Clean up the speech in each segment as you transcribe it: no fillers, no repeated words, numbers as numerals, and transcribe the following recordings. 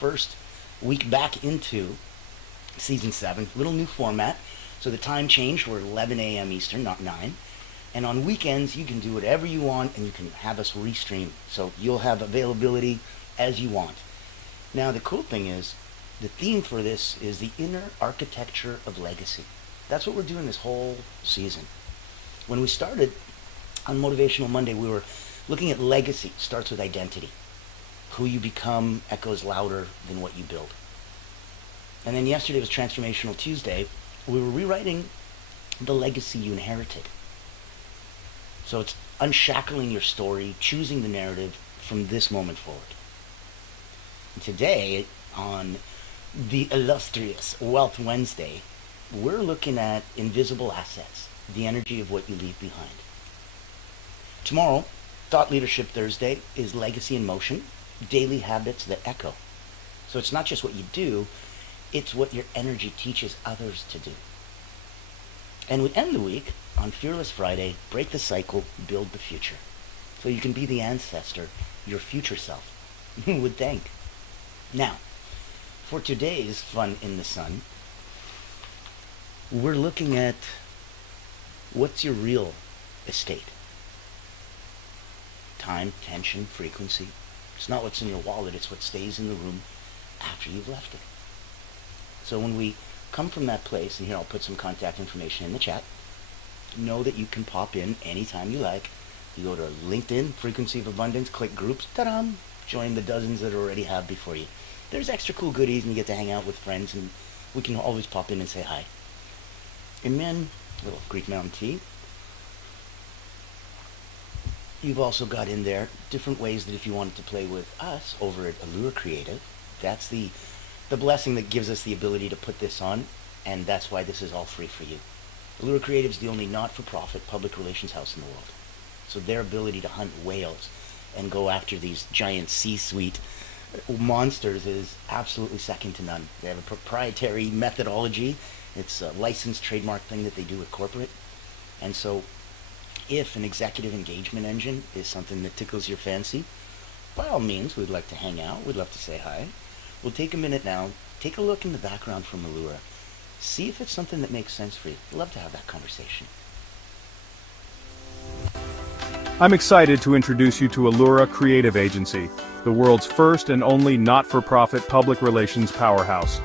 first week back into season 7. Little new format. So the time changed. We're 11 a.m. Eastern, not 9. And on weekends, you can do whatever you want, and you can have us restream. So you'll have availability as you want. Now, the cool thing is, the theme for this is the inner architecture of legacy. That's what we're doing this whole season. When we started on Motivational Monday, we were looking at legacy. Starts with identity. Who you become echoes louder than what you build. And then yesterday was Transformational Tuesday. We were rewriting the legacy you inherited. So it's unshackling your story, choosing the narrative from this moment forward. And today, on the illustrious Wealth Wednesday, we're looking at invisible assets, the energy of what you leave behind. Tomorrow, Thought Leadership Thursday, is Legacy in Motion, daily habits that echo. So it's not just what you do, it's what your energy teaches others to do. And we end the week on Fearless Friday, break the cycle, build the future. So you can be the ancestor your future self would thank. Now, for today's Fun in the Sun, we're looking at what's your real estate. Time, tension, frequency. It's not what's in your wallet, it's what stays in the room after you've left it. So when we come from that place, and here I'll put some contact information in the chat, know that you can pop in anytime you like. You go to LinkedIn, Frequency of Abundance, click groups, ta-da, join the dozens that already have before you. There's extra cool goodies, and you get to hang out with friends, and we can always pop in and say hi. And then, a little Greek Mountain Tea. You've also got in there different ways that if you wanted to play with us over at Allure Creative, that's the blessing that gives us the ability to put this on, and that's why this is all free for you. Allure Creative is the only not-for-profit public relations house in the world. So their ability to hunt whales and go after these giant C-suite monsters is absolutely second to none. They have a proprietary methodology. It's a licensed trademark thing that they do with corporate. And so if an executive engagement engine is something that tickles your fancy, by all means, we'd like to hang out. We'd love to say hi. We'll take a minute now, take a look in the background from Allura. See if it's something that makes sense for you. We'd love to have that conversation. I'm excited to introduce you to Allura Creative Agency, the world's first and only not-for-profit public relations powerhouse.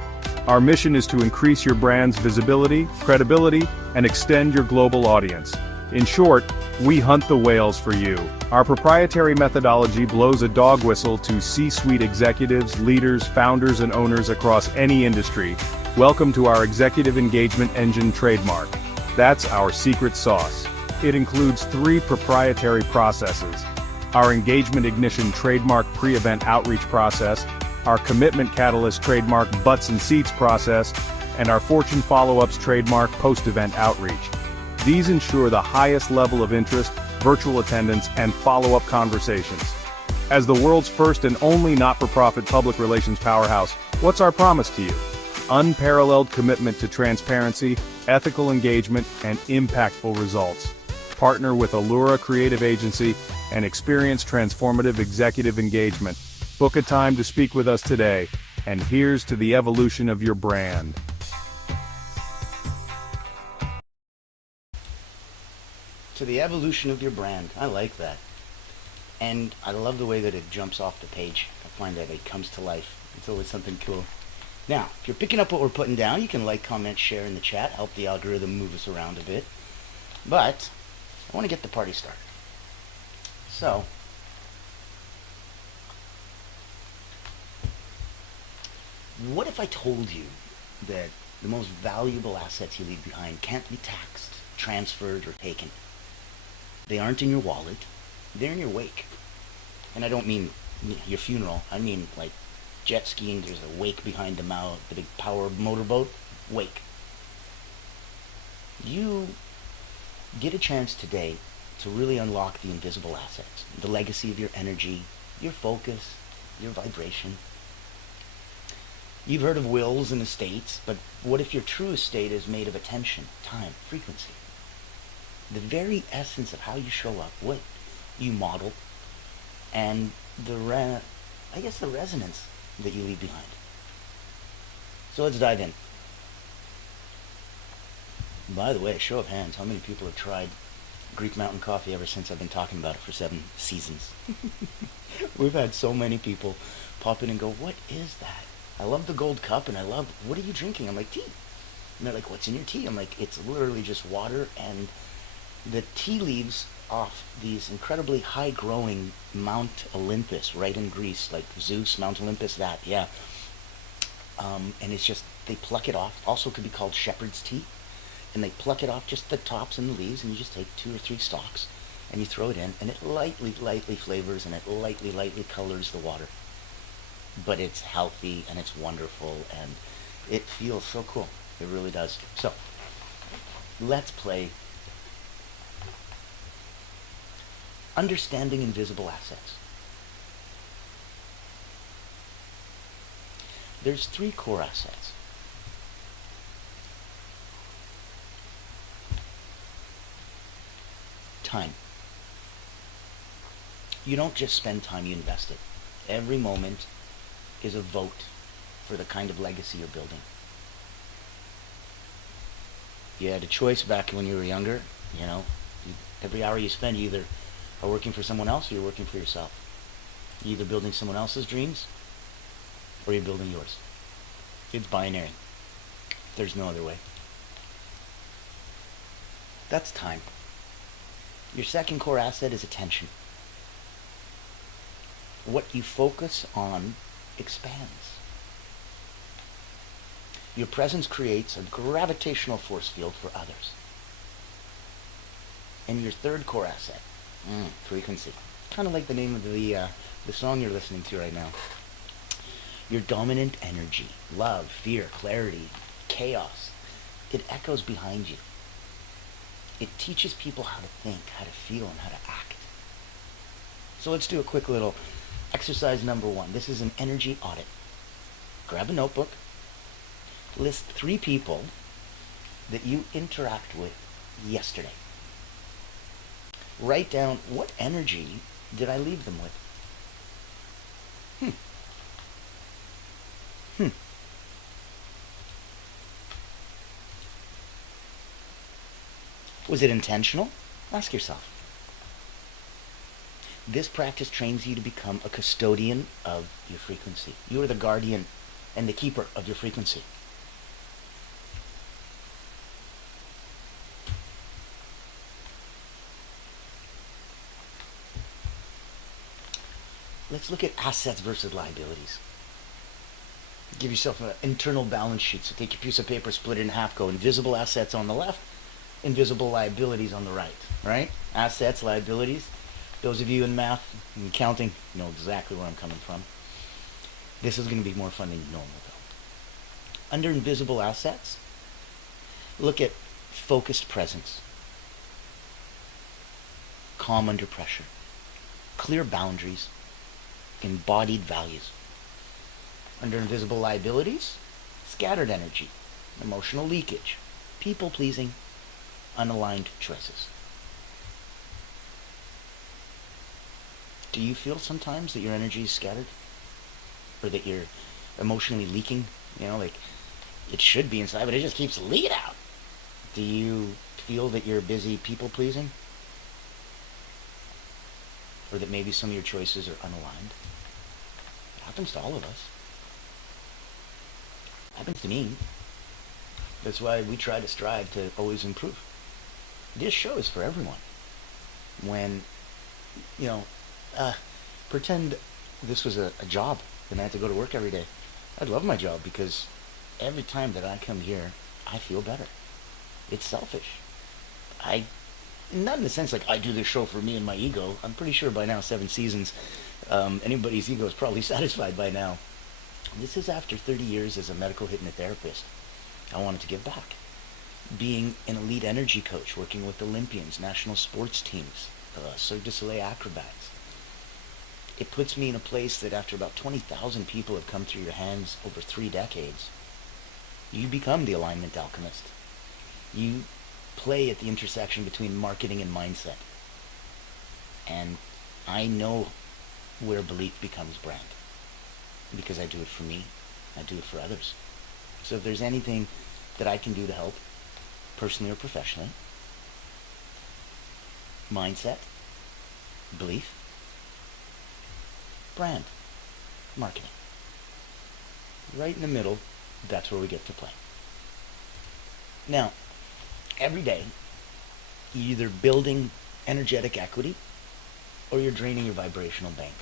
Our mission is to increase your brand's visibility, credibility, and extend your global audience. In short, we hunt the whales for you. Our proprietary methodology blows a dog whistle to C-suite executives, leaders, founders, and owners across any industry. Welcome to our Executive Engagement Engine trademark. That's our secret sauce. It includes 3 proprietary processes: our Engagement Ignition trademark pre-event outreach process, our Commitment Catalyst trademark butts and seats process, and our Fortune Follow-ups trademark post-event outreach. These ensure the highest level of interest, virtual attendance, and follow-up conversations. As the world's first and only not-for-profit public relations powerhouse, what's our promise to you? Unparalleled commitment to transparency, ethical engagement, and impactful results. Partner with Allura Creative Agency and experience transformative executive engagement. Book a time to speak with us today, and here's to the evolution of your brand. To the evolution of your brand. I like that. And I love the way that it jumps off the page. I find that it comes to life. It's always something cool. Now, if you're picking up what we're putting down, you can like, comment, share in the chat, help the algorithm move us around a bit. But I want to get the party started. So, what if I told you that the most valuable assets you leave behind can't be taxed, transferred, or taken? They aren't in your wallet, they're in your wake. And I don't mean your funeral, I mean like jet skiing, there's a wake behind the big power motorboat, wake. You get a chance today to really unlock the invisible assets, the legacy of your energy, your focus, your vibration. You've heard of wills and estates, but what if your true estate is made of attention, time, frequency? The very essence of how you show up, what you model, and the resonance that you leave behind. So let's dive in. By the way, show of hands, how many people have tried Greek Mountain Coffee ever since I've been talking about it for 7 seasons? We've had so many people pop in and go, what is that? I love the gold cup, and I love, what are you drinking? I'm like, tea. And they're like, what's in your tea? I'm like, it's literally just water and the tea leaves off these incredibly high-growing Mount Olympus right in Greece, like Zeus, Mount Olympus, that, yeah. And it's just, they pluck it off. Also could be called shepherd's tea. And they pluck it off, just the tops and the leaves, and you just take 2 or 3 stalks, and you throw it in, and it lightly flavors, and it lightly colors the water. But it's healthy, and it's wonderful, and it feels so cool. It really does. So, let's play Understanding Invisible Assets. There's 3 core assets. Time. You don't just spend time, you invest it. Every moment is a vote for the kind of legacy you're building. You had a choice back when you were younger, every hour you spend, you either are working for someone else or you're working for yourself. You're either building someone else's dreams or you're building yours. It's binary. There's no other way. That's time. Your second core asset is attention. What you focus on expands. Your presence creates a gravitational force field for others. And your third core asset, frequency. Kind of like the name of the song you're listening to right now. Your dominant energy, love, fear, clarity, chaos, it echoes behind you. It teaches people how to think, how to feel, and how to act. So let's do a quick little exercise number 1. This is an energy audit. Grab a notebook. List 3 people that you interact with yesterday. Write down, what energy did I leave them with? Was it intentional? Ask yourself. This practice trains you to become a custodian of your frequency. You are the guardian and the keeper of your frequency. Let's look at assets versus liabilities. Give yourself an internal balance sheet. So take your piece of paper, split it in half, go invisible assets on the left, invisible liabilities on the right? Assets, liabilities. Those of you in math and counting know exactly where I'm coming from. This is going to be more fun than normal, though. Under invisible assets, look at focused presence, calm under pressure, clear boundaries, embodied values. Under invisible liabilities, scattered energy, emotional leakage, people-pleasing, unaligned choices. Do you feel sometimes that your energy is scattered? Or that you're emotionally leaking? Like it should be inside, but it just keeps leaking out. Do you feel that you're busy people-pleasing? Or that maybe some of your choices are unaligned? It happens to all of us. It happens to me. That's why we try to strive to always improve. This show is for everyone. When, pretend this was a job and I had to go to work every day. I'd love my job because every time that I come here, I feel better. It's selfish. Not in the sense like I do this show for me and my ego. I'm pretty sure by now, 7 seasons, anybody's ego is probably satisfied by now. This is after 30 years as a medical hypnotherapist. I wanted to give back. Being an elite energy coach, working with Olympians, national sports teams, Cirque du Soleil acrobats. It puts me in a place that after about 20,000 people have come through your hands over 3 decades, you become the alignment alchemist. You play at the intersection between marketing and mindset. And I know where belief becomes brand. because I do it for me. I do it for others. So if there's anything that I can do to help, personally or professionally, mindset, belief, brand, marketing. Right in the middle, that's where we get to play. Now, every day, you're either building energetic equity or you're draining your vibrational bank.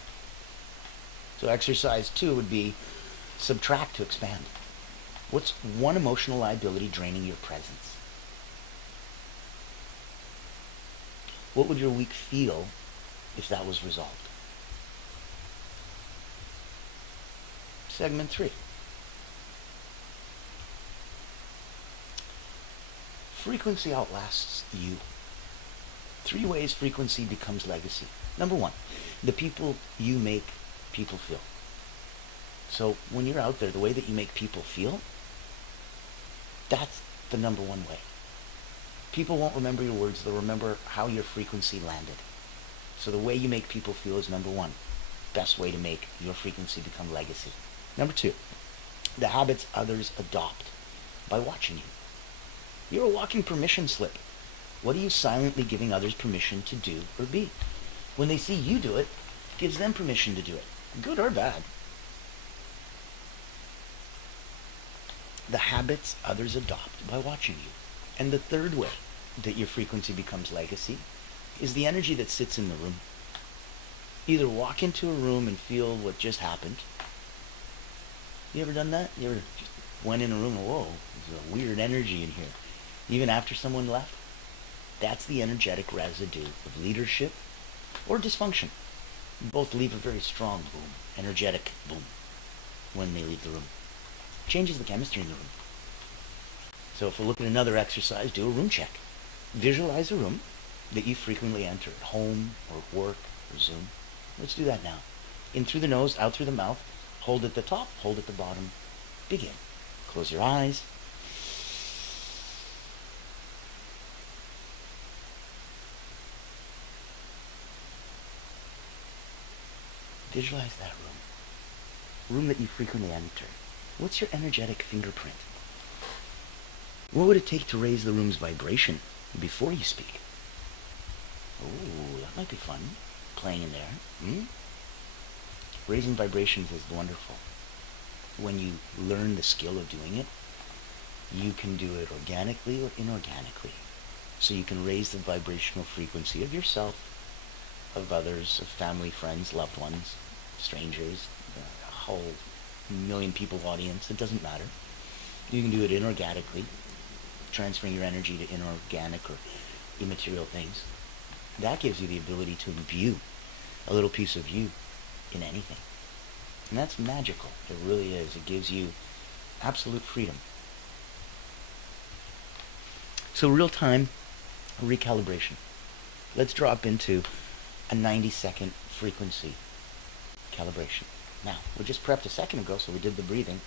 So exercise 2 would be subtract to expand. What's one emotional liability draining your presence? What would your week feel if that was resolved? Segment 3. Frequency outlasts you. 3 ways frequency becomes legacy. Number 1, the people you make people feel. So when you're out there, the way that you make people feel, that's the number 1 way. People won't remember your words, they'll remember how your frequency landed. So the way you make people feel is number 1. Best way to make your frequency become legacy. Number 2, the habits others adopt by watching you. You're a walking permission slip. What are you silently giving others permission to do or be? When they see you do it, it gives them permission to do it, good or bad. The habits others adopt by watching you. And the 3rd way that your frequency becomes legacy is the energy that sits in the room. Either walk into a room and feel what just happened. You ever done that? You ever just went in a room and, whoa, there's a weird energy in here. Even after someone left? That's the energetic residue of leadership or dysfunction. Both leave a very strong boom, energetic boom, when they leave the room. Changes the chemistry in the room. So if we look at another exercise, do a room check. Visualize a room that you frequently enter at home or at work or Zoom. Let's do that now. In through the nose, out through the mouth. Hold at the top, hold at the bottom. Begin. Close your eyes. Visualize that room. Room that you frequently enter. What's your energetic fingerprint? What would it take to raise the room's vibration before you speak? Oh, that might be fun. Playing in there. Raising vibrations is wonderful. When you learn the skill of doing it, you can do it organically or inorganically. So you can raise the vibrational frequency of yourself, of others, of family, friends, loved ones, strangers, a whole million people audience. It doesn't matter. You can do it inorganically, transferring your energy to inorganic or immaterial things. That gives you the ability to imbue a little piece of you in anything. And that's magical. It really is. It gives you absolute freedom. So real-time recalibration. Let's drop into a 90-second frequency calibration. Now, we just prepped a second ago, so we did the breathing.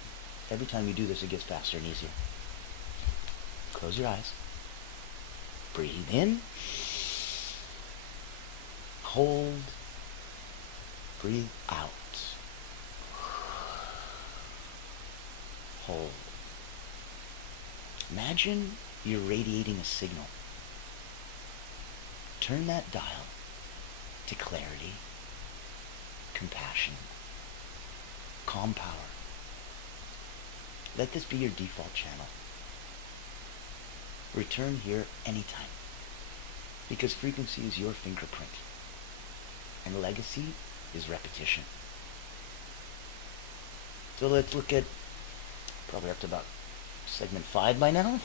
Every time you do this, it gets faster and easier. Close your eyes. Breathe in. Hold. Breathe out. Hold. Imagine you're radiating a signal. Turn that dial to clarity, compassion, calm power. Let this be your default channel. Return here anytime, because frequency is your fingerprint, and legacy is repetition. So let's look at, probably up to about segment 5 by now,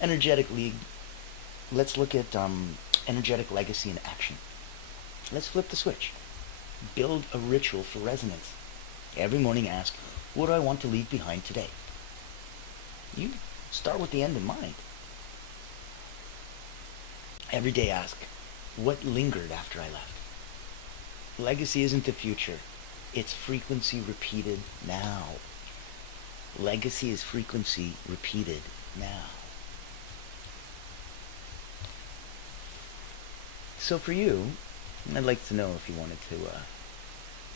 energetic league. Let's look at energetic legacy in action. Let's flip the switch. Build a ritual for resonance. Every morning ask, what do I want to leave behind today? You start with the end in mind. Every day ask, what lingered after I left? Legacy isn't the future. It's frequency repeated now. Legacy is frequency repeated now. So for you, I'd like to know if you wanted to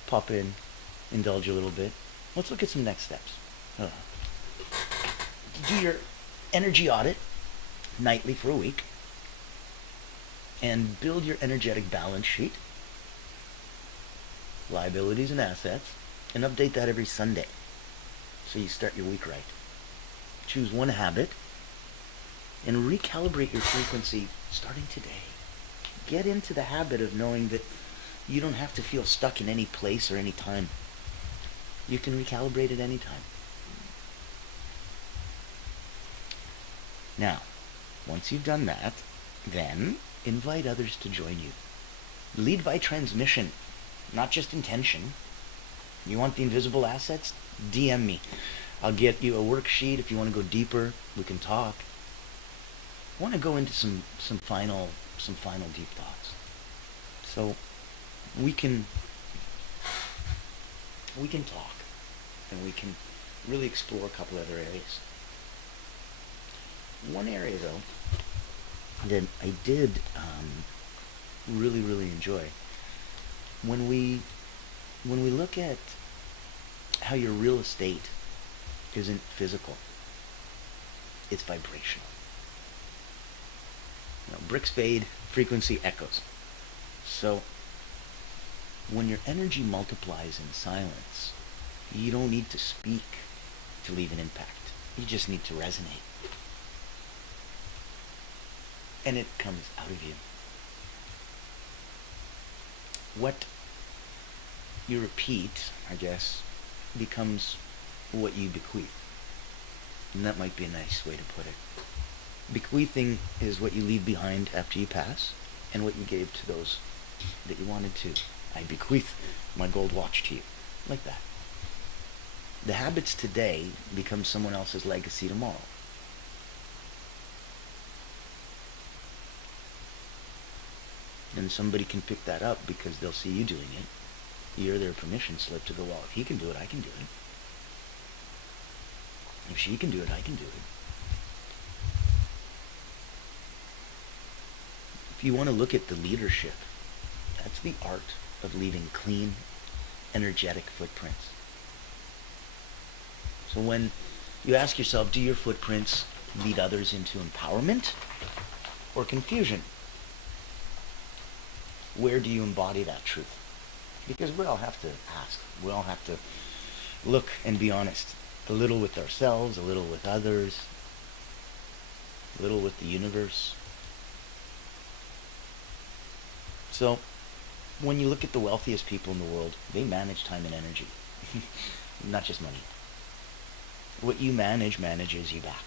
pop in, indulge a little bit, let's look at some next steps. Do your energy audit nightly for a week and build your energetic balance sheet, liabilities and assets, and update that every Sunday so you start your week right. Choose one habit and recalibrate your frequency starting today. Get into the habit of knowing that you don't have to feel stuck in any place or any time. You can recalibrate at any time. Now, once you've done that, then invite others to join you. Lead by transmission, not just intention. You want the invisible assets? DM me. I'll get you a worksheet. If you want to go deeper, we can talk. I want to go into some final deep thoughts. So we can talk, and we can really explore a couple other areas. One area, though, that I did really enjoy, when we look at how your real estate isn't physical, it's vibrational. Bricks fade, frequency echoes. So when your energy multiplies in silence, you don't need to speak to leave an impact. You just need to resonate. And it comes out of you. What you repeat, I guess, becomes what you bequeath. And that might be a nice way to put it. Bequeathing is what you leave behind after you pass, and what you gave to those that you wanted to. I bequeath my gold watch to you. Like that. The habits today become someone else's legacy tomorrow. And somebody can pick that up because they'll see you doing it. You're their permission slip to go, well, if he can do it, I can do it. If she can do it, I can do it. If you want to look at the leadership, that's the art of leaving clean, energetic footprints. So when you ask yourself, do your footprints lead others into empowerment or confusion? Where do you embody that truth? Because we all have to ask. We all have to look and be honest. A little with ourselves, a little with others, a little with the universe. So, when you look at the wealthiest people in the world, they manage time and energy. Not just money. What you manage manages you back.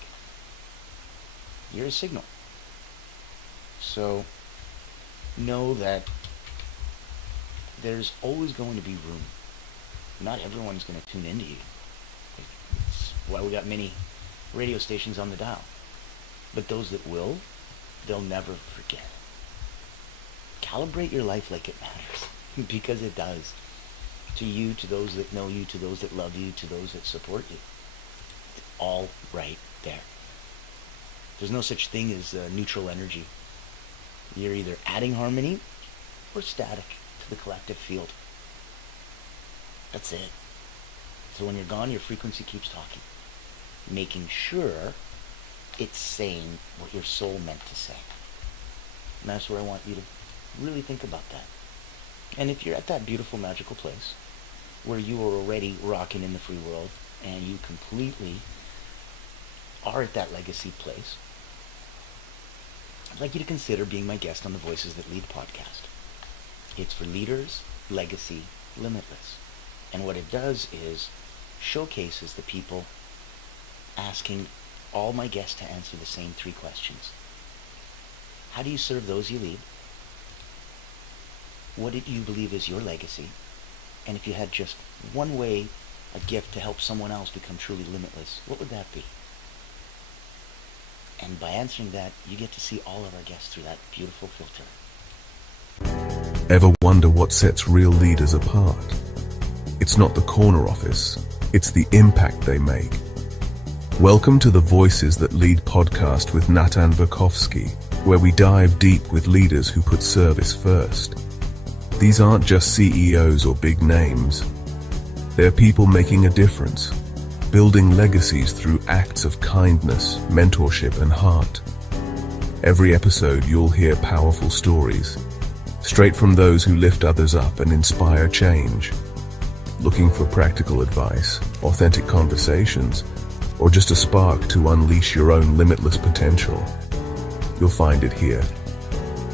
You're a signal. So, know that there's always going to be room. Not everyone's going to tune into you. It's why we got many radio stations on the dial. But those that will, they'll never forget. Calibrate your life like it matters. Because it does. To you, to those that know you, to those that love you, to those that support you. It's all right there. There's no such thing as neutral energy. You're either adding harmony or static to the collective field. That's it. So when you're gone, your frequency keeps talking, making sure it's saying what your soul meant to say. And that's where I want you to really think about that. And if you're at that beautiful, magical place where you are already rocking in the free world and you completely are at that legacy place, I'd like you to consider being my guest on the Voices That Lead podcast. It's for leaders, legacy, limitless. And what it does is showcases the people asking all my guests to answer the same 3 questions. How do you serve those you lead? What do you believe is your legacy? And if you had just one way, a gift to help someone else become truly limitless, what would that be? And by answering that, you get to see all of our guests through that beautiful filter. Ever wonder what sets real leaders apart? It's not the corner office, it's the impact they make. Welcome to the Voices That Lead podcast with Natan Verkovsky, where we dive deep with leaders who put service first. These aren't just CEOs or big names. They're people making a difference, building legacies through acts of kindness, mentorship, and heart. Every episode you'll hear powerful stories, straight from those who lift others up and inspire change. Looking for practical advice, authentic conversations, or just a spark to unleash your own limitless potential? You'll find it here.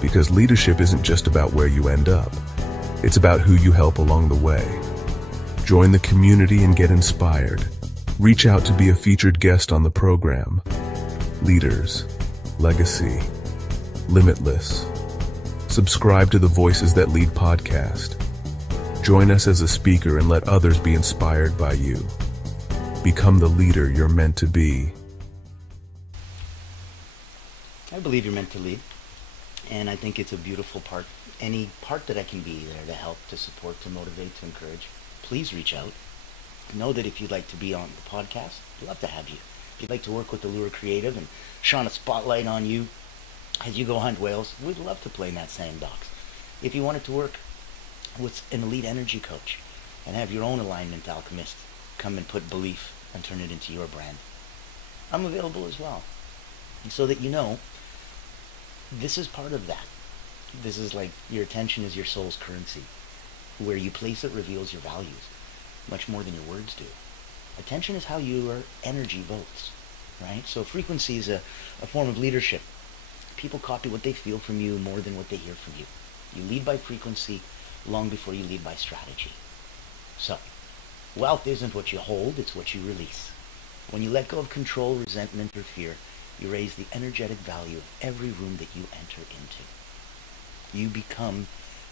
Because leadership isn't just about where you end up, it's about who you help along the way. Join the community and get inspired. Reach out to be a featured guest on the program. Leaders, Legacy, Limitless. Subscribe to the Voices That Lead podcast. Join us as a speaker and let others be inspired by you. Become the leader you're meant to be. I believe you're meant to lead, and I think it's a beautiful part. Any part that I can be there to help, to support, to motivate, to encourage, please reach out. Know that if you'd like to be on the podcast, we'd love to have you. If you'd like to work with Allura Creative and shine a spotlight on you as you go hunt whales, we'd love to play in that sandbox. If you wanted to work with an elite energy coach and have your own alignment alchemist come and put belief and turn it into your brand, I'm available as well. And so that you know, this is part of that. This is like your attention is your soul's currency. Where you place it reveals your values, much more than your words do. Attention is how your energy votes, right? So frequency is a form of leadership. People copy what they feel from you more than what they hear from you. You lead by frequency long before you lead by strategy. So, wealth isn't what you hold, it's what you release. When you let go of control, resentment, or fear, you raise the energetic value of every room that you enter into. You become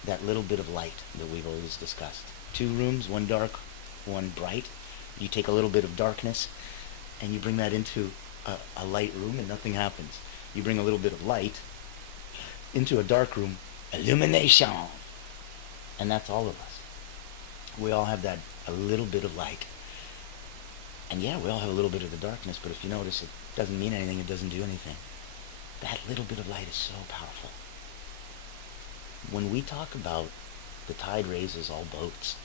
that little bit of light that we've always discussed. 2 rooms, one dark, one bright. You take a little bit of darkness and you bring that into a light room and nothing happens. You bring a little bit of light into a dark room, illumination. And that's all of us. We all have that, a little bit of light. And yeah, we all have a little bit of the darkness, but if you notice, it doesn't mean anything, it doesn't do anything. That little bit of light is so powerful. When we talk about the tide raises all boats,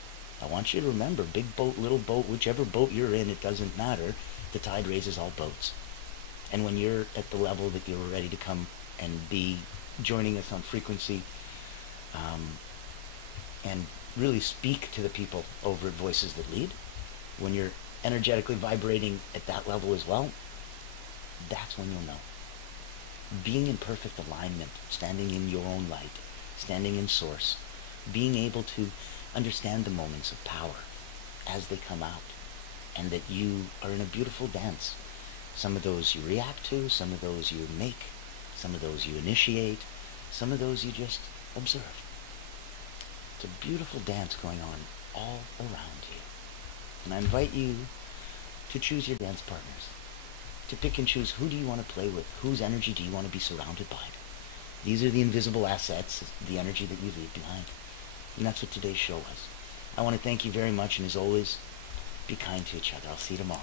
I want you to remember, big boat, little boat, whichever boat you're in, it doesn't matter. The tide raises all boats. And when you're at the level that you're ready to come and be joining us on frequency, and really speak to the people over at Voices That Lead, when you're energetically vibrating at that level as well, that's when you'll know. Being in perfect alignment, standing in your own light, standing in source, being able to understand the moments of power as they come out, and that you are in a beautiful dance. Some of those you react to, some of those you make, some of those you initiate, some of those you just observe. It's a beautiful dance going on all around you. And I invite you to choose your dance partners, to pick and choose who do you want to play with, whose energy do you want to be surrounded by. These are the invisible assets, the energy that you leave behind. And that's what today's show was. I want to thank you very much, and as always, be kind to each other. I'll see you tomorrow.